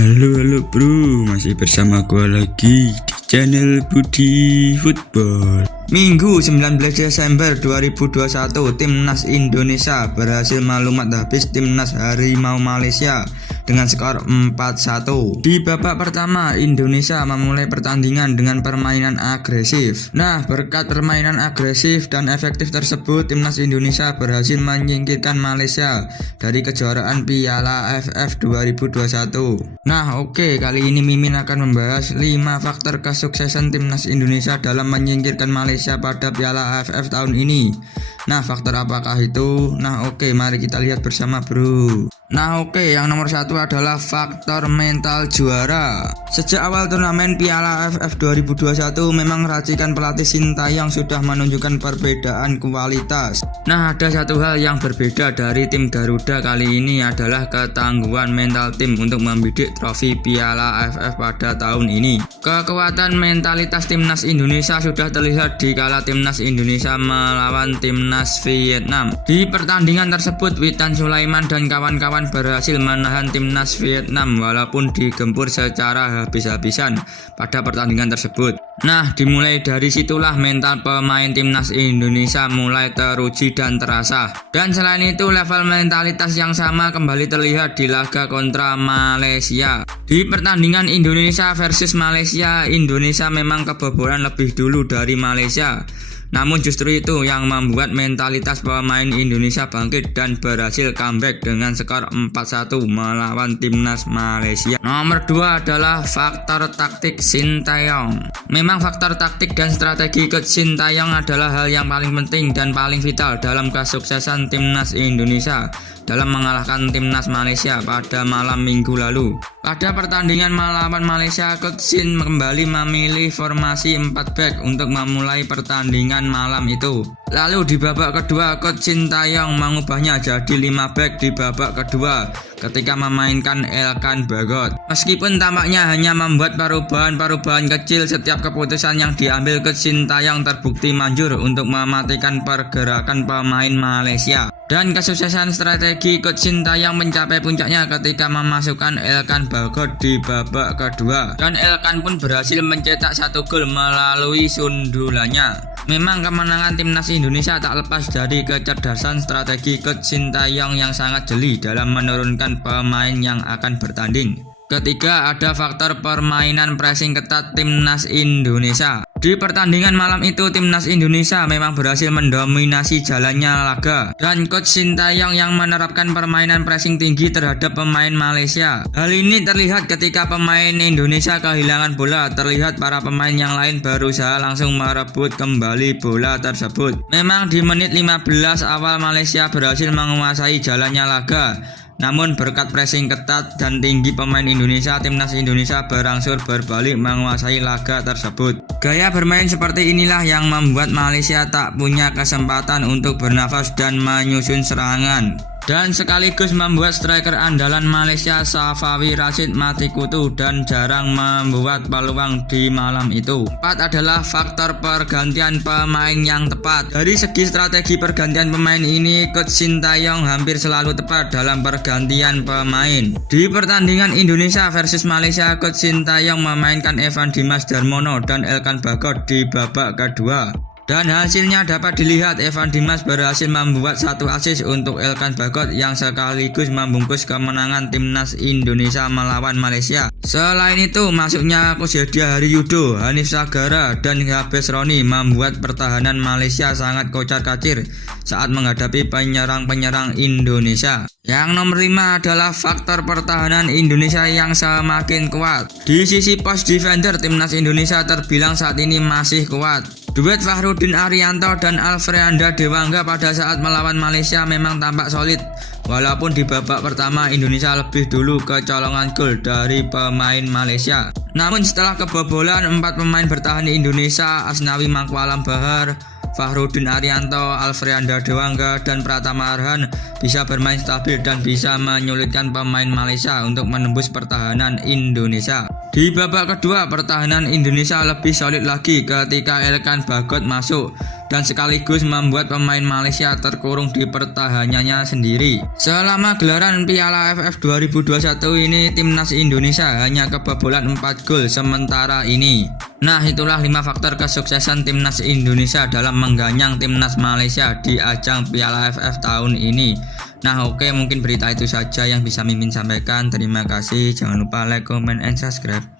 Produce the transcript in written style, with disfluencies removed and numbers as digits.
Halo bro, masih bersama gua lagi di channel Budi Football. Minggu 19 Desember 2021, Timnas Indonesia berhasil maklumat habis Timnas Harimau Malaysia dengan skor 4-1. Di babak pertama, Indonesia memulai pertandingan dengan permainan agresif. Nah, berkat permainan agresif dan efektif tersebut, Timnas Indonesia berhasil menyingkirkan Malaysia dari kejuaraan Piala AFF 2021. Nah, oke, kali ini Mimin akan membahas 5 faktor kesuksesan Timnas Indonesia dalam menyingkirkan Malaysia pada Piala AFF tahun ini. Nah, faktor apakah itu? Nah, oke, mari kita lihat bersama bro. Nah, oke, yang nomor 1 adalah faktor mental juara. Sejak awal turnamen Piala AFF 2021, memang racikan pelatih Sintayong sudah menunjukkan perbedaan kualitas. Nah, ada satu hal yang berbeda dari tim Garuda kali ini adalah ketangguhan mental tim untuk membidik trofi Piala AFF pada tahun ini. Kekuatan mentalitas Timnas Indonesia sudah terlihat di kala Timnas Indonesia melawan Timnas Vietnam. Di pertandingan tersebut, Witan Sulaiman dan kawan-kawan berhasil menahan Timnas Vietnam walaupun digempur secara habis-habisan pada pertandingan tersebut. Nah, dimulai dari situlah mental pemain Timnas Indonesia mulai teruji dan terasa. Dan selain itu, level mentalitas yang sama kembali terlihat di laga kontra Malaysia. Di pertandingan Indonesia versus Malaysia, Indonesia memang kebobolan lebih dulu dari Malaysia. Namun justru itu yang membuat mentalitas pemain Indonesia bangkit dan berhasil comeback dengan skor 4-1 melawan Timnas Malaysia. Nomor 2 adalah faktor taktik Sintayong. Memang faktor taktik dan strategi Coach Sintayong adalah hal yang paling penting dan paling vital dalam kesuksesan Timnas Indonesia dalam mengalahkan Timnas Malaysia pada malam minggu lalu. Pada pertandingan melawan Malaysia, Coach Sin kembali memilih formasi 4 back untuk memulai pertandingan malam itu. Lalu di babak kedua, Coach Sintayong mengubahnya jadi 5 back di babak kedua ketika memainkan Elkan Bagot. Meskipun tampaknya hanya membuat perubahan-perubahan kecil, setiap keputusan yang diambil Coach Sintayong terbukti manjur untuk mematikan pergerakan pemain Malaysia. Dan kesuksesan strategi Coach Sintayong mencapai puncaknya ketika memasukkan Elkan Bagot di babak kedua. Dan Elkan pun berhasil mencetak 1 gol melalui sundulannya. Memang kemenangan Timnas Indonesia tak lepas dari kecerdasan strategi Coach Sintayong yang sangat jeli dalam menurunkan pemain yang akan bertanding. Ketiga, ada faktor permainan pressing ketat Timnas Indonesia. Di pertandingan malam itu, Timnas Indonesia memang berhasil mendominasi jalannya laga dan Coach Sintayong yang menerapkan permainan pressing tinggi terhadap pemain Malaysia. Hal ini terlihat ketika pemain Indonesia kehilangan bola. Terlihat para pemain yang lain berusaha langsung merebut kembali bola tersebut. Memang di menit 15 awal Malaysia berhasil menguasai jalannya laga. Namun berkat pressing ketat dan tinggi pemain Indonesia, Timnas Indonesia berangsur berbalik menguasai laga tersebut. Gaya bermain seperti inilah yang membuat Malaysia tak punya kesempatan untuk bernafas dan menyusun serangan. Dan sekaligus membuat striker andalan Malaysia Safawi Rashid mati kutu dan jarang membuat peluang di malam itu. 4 adalah faktor pergantian pemain yang tepat. Dari segi strategi pergantian pemain ini, Coach Sintayong hampir selalu tepat dalam pergantian pemain. Di pertandingan Indonesia versus Malaysia, Coach Sintayong memainkan Evan Dimas Darmono dan Elkan Bagot di babak kedua. Dan hasilnya dapat dilihat, Evan Dimas berhasil membuat 1 assist untuk Elkan Bagot yang sekaligus membungkus kemenangan Timnas Indonesia melawan Malaysia. Selain itu, masuknya Kusyedia Hariyudo, Hanif Sagara, dan Habes Roni membuat pertahanan Malaysia sangat kocar-kacir saat menghadapi penyerang-penyerang Indonesia. Yang nomor 5 adalah faktor pertahanan Indonesia yang semakin kuat. Di sisi pos defender, Timnas Indonesia terbilang saat ini masih kuat. Duet Fahrudin Arianto dan Alfreanda Dewangga pada saat melawan Malaysia memang tampak solid. Walaupun di babak pertama Indonesia lebih dulu kecolongan gol dari pemain Malaysia. Namun setelah kebobolan 4 pemain bertahan Indonesia, Asnawi Mangkualam Bahar, Fahrudin Arianto, Alfreanda Dewangga, dan Pratama Arhan bisa bermain stabil dan bisa menyulitkan pemain Malaysia untuk menembus pertahanan Indonesia. Di babak kedua, pertahanan Indonesia lebih solid lagi ketika Elkan Bagot masuk. dan sekaligus membuat pemain Malaysia terkurung di pertahanannya sendiri. Selama gelaran Piala AFF 2021 ini, timnas Indonesia hanya kebobolan 4 gol sementara ini. Nah, itulah 5 faktor kesuksesan timnas Indonesia dalam mengganyang timnas Malaysia di ajang Piala AFF tahun ini. Nah, oke, mungkin berita itu saja yang bisa Mimin sampaikan. Terima kasih. Jangan lupa like, comment, and subscribe.